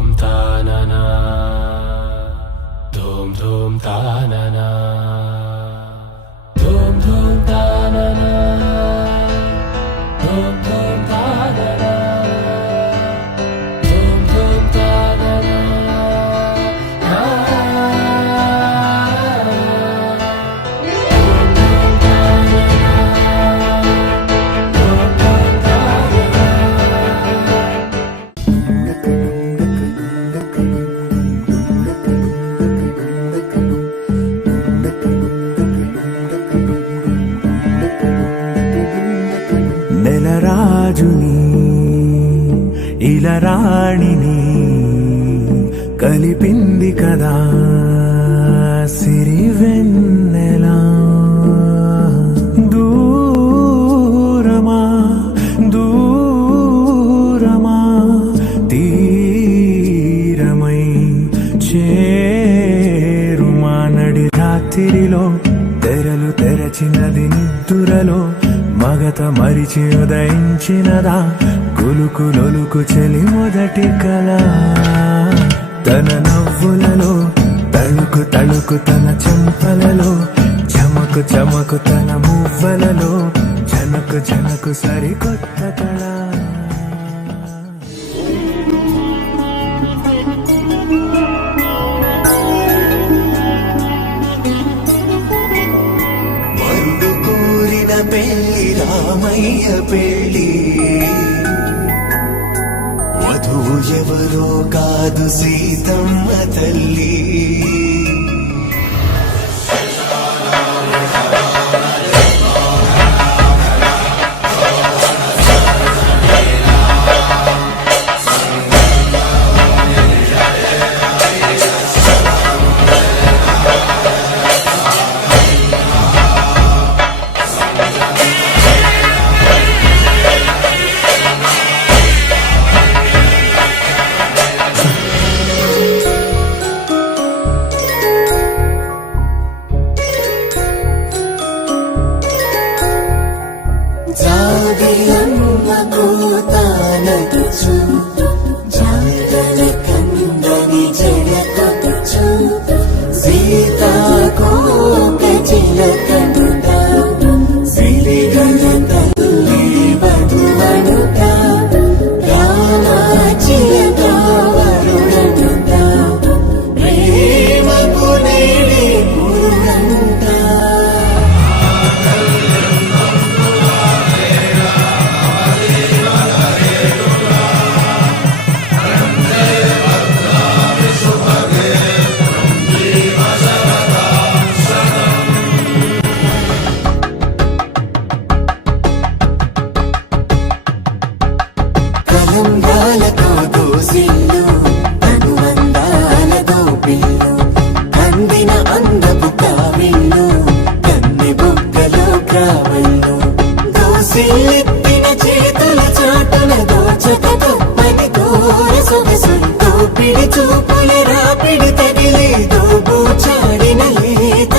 धूम तानना धूम धूम तानना धूम धूम तानना धूम धूम तानना धूम धूम तानना నెలరాజుని ఇలరాణిని కలిపింది కదా సిరివెన్నెలా దూరమా దూరమా తీరమై చేరుమా నడి రాత్రిలో తెరలు తెరచినది నిద్దురలో మగత మరిచి ఉదయించినదా కులుకు లొలుకు చెలి మొదటి కళ తన నవ్వులలో తళుకు తళుకు తన చెంపలలో చమకు చమకు తన మువ్వలలో జనకు జనకు సరికొత్త కళ పెళ్లి రామయ్య పెళ్లి వధువు ఎవరో కాదు సీతమ్మ తల్లి చేతుల చాటున దోచక తప్పని దూర సొగసు చూపుల రాపిడి తగిలి దోబూచాడిన లేత